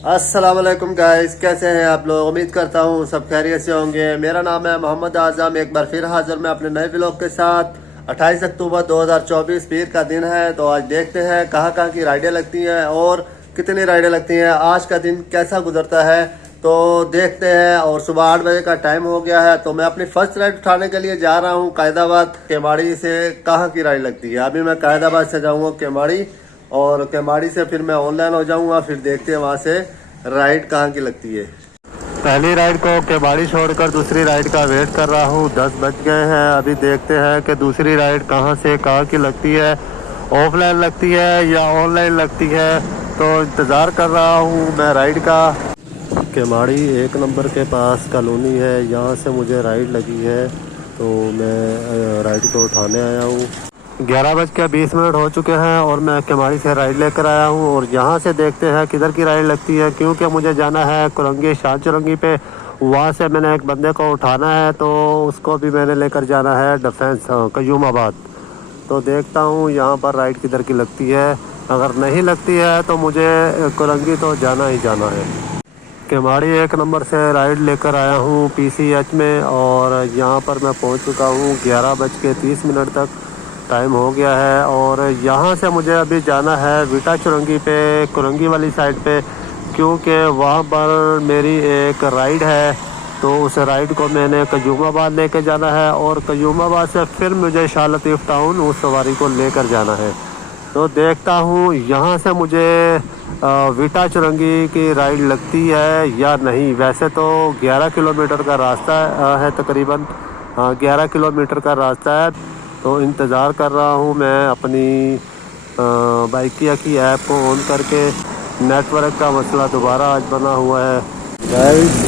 अस्सलाम वालेकुम गाइस, कैसे हैं आप लोग। उम्मीद करता हूँ सब खैरियत से होंगे। मेरा नाम है मोहम्मद आज़म। एक बार फिर हाजिर मैं अपने नए व्लॉग के साथ। 28 अक्टूबर 2024 पीर का दिन है। तो आज देखते हैं कहाँ कहाँ की राइडें लगती हैं और कितनी राइडें लगती हैं, आज का दिन कैसा गुजरता है। तो देखते हैं। और सुबह 8 बजे का टाइम हो गया है, तो मैं अपनी फर्स्ट राइड उठाने के लिए जा रहा हूँ कायदाबाद। केमाड़ी से कहाँ की राइड लगती है, अभी मैं कायदाबाद से जाऊँगा केमाड़ी, और केमाड़ी से फिर मैं ऑनलाइन हो जाऊंगा। फिर देखते हैं वहाँ से राइड कहाँ की लगती है। पहली राइड को केमाड़ी छोड़कर दूसरी राइड का वेट कर रहा हूँ। 10 बज गए हैं। अभी देखते हैं कि दूसरी राइड कहाँ से कहाँ की लगती है, ऑफलाइन लगती है या ऑनलाइन लगती है। तो इंतज़ार कर रहा हूँ मैं राइड का। केमाड़ी 1 नंबर के पास कॉलोनी है, यहाँ से मुझे राइड लगी है, तो मैं राइड को उठाने आया हूँ। 11:20 हो चुके हैं और मैं केमाड़ी से राइड लेकर आया हूँ। और यहाँ से देखते हैं किधर की राइड लगती है, क्योंकि मुझे जाना है कुरंगी शाह चुरंगी पे। वहाँ से मैंने एक बंदे को उठाना है, तो उसको भी मैंने लेकर जाना है डिफेंस कयूमाबाद। तो देखता हूँ यहाँ पर राइड किधर की लगती है। अगर नहीं लगती है तो मुझे कुरंगी तो जाना ही जाना है। केमाड़ी 1 नंबर से राइड लेकर आया हूँ PCH में, और यहाँ पर मैं पहुँच चुका हूँ। 11:30 तक टाइम हो गया है। और यहाँ से मुझे अभी जाना है विटा चुरंगी पे, कुरंगी वाली साइड पे, क्योंकि वहाँ पर मेरी एक राइड है। तो उस राइड को मैंने कयूमाबाद लेकर जाना है, और कयूमाबाद से फिर मुझे शाह लतीफ़ टाउन उस सवारी को लेकर जाना है। तो देखता हूँ यहाँ से मुझे विटा चुरंगी की राइड लगती है या नहीं। वैसे तो 11 किलोमीटर का रास्ता है तकरीबन, 11 किलोमीटर का रास्ता है। तो इंतज़ार कर रहा हूँ मैं अपनी बाइकिया की ऐप को ऑन करके। नेटवर्क का मसला दोबारा आज बना हुआ है गाइस।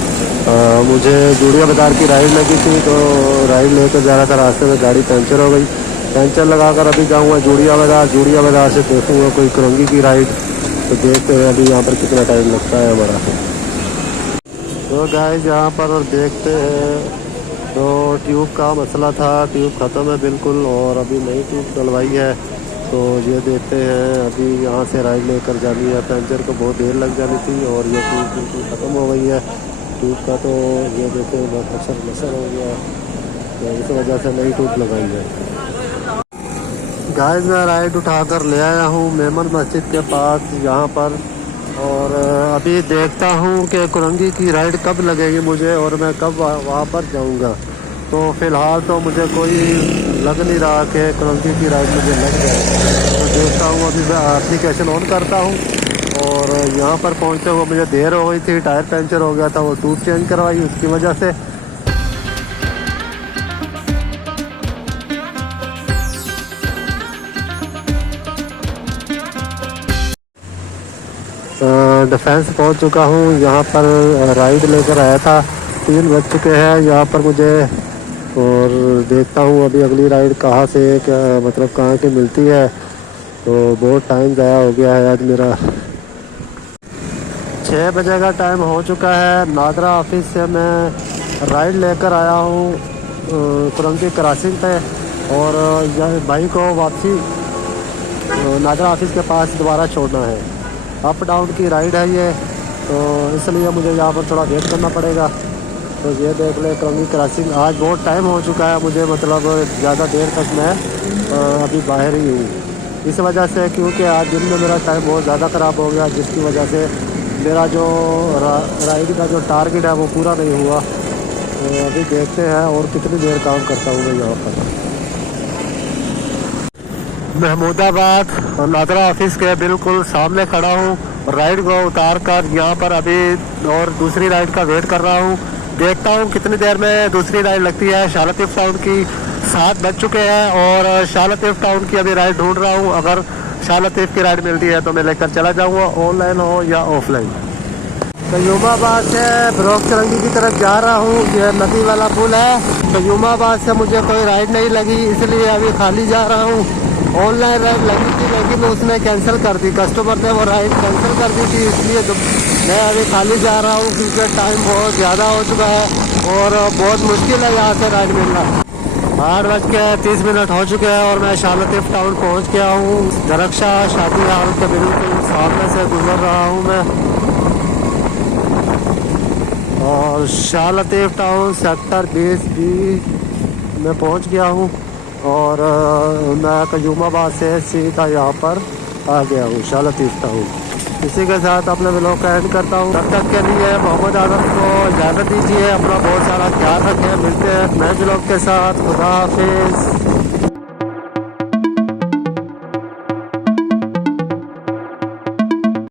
मुझे जूड़िया बाज़ार की राइड लगी थी, तो राइड लेकर जा रहा था, रास्ते में गाड़ी पंचर हो गई। पंचर लगाकर अभी जाऊँगा जूड़िया बाज़ार। जूड़िया बाज़ार से देखूँगा कोई कुरंगी की राइड। तो देखते हैं अभी यहाँ पर कितना टाइम लगता है हमारा। तो गाइस यहाँ पर देखते हैं। तो ट्यूब का मसला था, ट्यूब ख़त्म है बिल्कुल, और अभी नई ट्यूब डलवाई है। तो ये देखते हैं, अभी यहाँ से राइड लेकर जानी है। पंचर को बहुत देर लग जानी थी, और ये ट्यूब बिल्कुल ख़त्म हो गई है ट्यूब का। तो ये देखते हैं बहुत अक्सर मसर हो गया, तो इस वजह से नई ट्यूब लगाई है। गाइस मैं राइड उठाकर ले आया हूँ मेमन मस्जिद के पास यहाँ पर। और अभी देखता हूँ कि कुरंगी की राइड कब लगेगी मुझे, और मैं कब वहाँ पर जाऊँगा। तो फ़िलहाल तो मुझे कोई लग नहीं रहा कि कुरंगी की राइड मुझे लग जाए। तो देखता हूँ, अभी मैं एप्लीकेशन ऑन करता हूँ। और यहाँ पर पहुँचते हुए मुझे देर हो गई थी, टायर पंचर हो गया था, वो ट्यूब चेंज करवाई उसकी वजह से। डिफेंस पहुंच चुका हूं। यहाँ पर राइड लेकर आया था। 3 बज चुके हैं यहाँ पर मुझे। और देखता हूं अभी अगली राइड कहाँ से मतलब कहाँ की मिलती है। तो बहुत टाइम ज़ाया हो गया है आज मेरा। 6 बजे का टाइम हो चुका है। नादरा ऑफिस से मैं राइड लेकर आया हूँ कुरंगी क्रॉसिंग पे, और भाई को वापसी नादरा ऑफिस के पास दोबारा छोड़ना है। अप डाउन की राइड है ये, तो इसलिए मुझे यहाँ पर थोड़ा वेट करना पड़ेगा। तो ये देख ले कुरंगी क्रॉसिंग। आज बहुत टाइम हो चुका है मुझे, मतलब ज़्यादा देर तक मैं अभी बाहर ही हूँ इस वजह से, क्योंकि आज दिन में मेरा टाइम बहुत ज़्यादा ख़राब हो गया, जिसकी वजह से मेरा जो राइड का जो टारगेट है वो पूरा नहीं हुआ। तो अभी देखते हैं और कितनी देर काम करता हूँ मैं यहाँ पर। महमूदाबाद और नादरा ऑफिस के बिल्कुल सामने खड़ा हूँ। राइड को उतार कर यहाँ पर अभी और दूसरी राइड का वेट कर रहा हूँ। देखता हूँ कितनी देर में दूसरी राइड लगती है। शाह लतीफ़ टाउन की 7 बज चुके हैं, और शाह लतीफ़ टाउन की अभी राइड ढूंढ रहा हूँ। अगर शाह लतीफ़ की राइड मिलती है तो मैं लेकर चला जाऊँगा, ऑनलाइन हो या ऑफलाइन। कयूमाबाद से ब्रोक चुरंगी की तरफ जा रहा हूँ। ये नदी वाला पुल है। कयूमाबाद से मुझे कोई राइड नहीं लगी, इसलिए अभी खाली जा रहा हूँ। ऑनलाइन राइड लगी थी, लेकिन उसने कैंसिल कर दी, कस्टमर ने वो राइड कैंसिल कर दी थी, इसलिए तो मैं अभी खाली जा रहा हूँ, क्योंकि टाइम बहुत ज़्यादा हो चुका है और बहुत मुश्किल है यहाँ से राइड मिलना। 8:30 हो चुके हैं और मैं शाह लतीफ़ टाउन पहुँच गया हूँ। दरख्शा शादी हाल के बिल्कुल सामने से गुजर रहा हूँ मैं। और Shah Latif town sector 20B में पहुंच गया हूं और मैं कयूमाबाद से सीधा यहाँ पर आ गया हूँ शाह लतीफ़ टाउन। इसी के साथ अपने व्लॉग का एंड करता हूँ। तब तक के लिए मोहम्मद आजम को इजाज़त दीजिए। अपना बहुत सारा ख्याल रखें। मिलते हैं नए व्लॉग के साथ। खुदा हाफिज़।